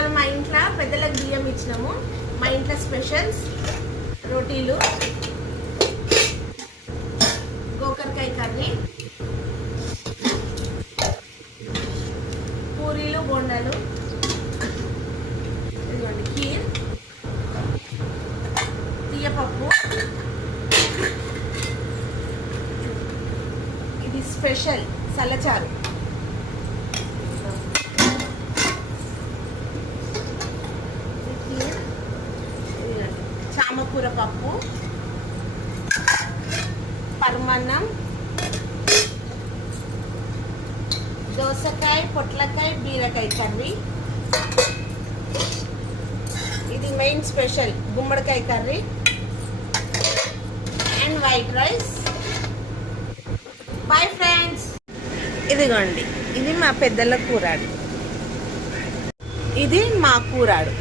ఇవాళ మా ఇంట్లో పెద్దలకు బియ్యం ఇచ్చినాము. మా ఇంట్లో స్పెషల్స్ రోటీలు, గోకరకాయ కర్రీ, పూరీలు, బోండాలు, ఇదిగోండి ఖీర్, తీయపప్పు, ఇది స్పెషల్ సల్లచారు, చామకూర పప్పు, పరమాన్నం, దోసకాయ, పొట్లకాయ, బీరకాయ కర్రీ, ఇది మెయిన్ స్పెషల్ గుమ్మడికాయ curry and white rice. Bye friends. ఇదిగోండి, ఇది మా పెద్దల కూరాడు, ఇది మా కూరాడు.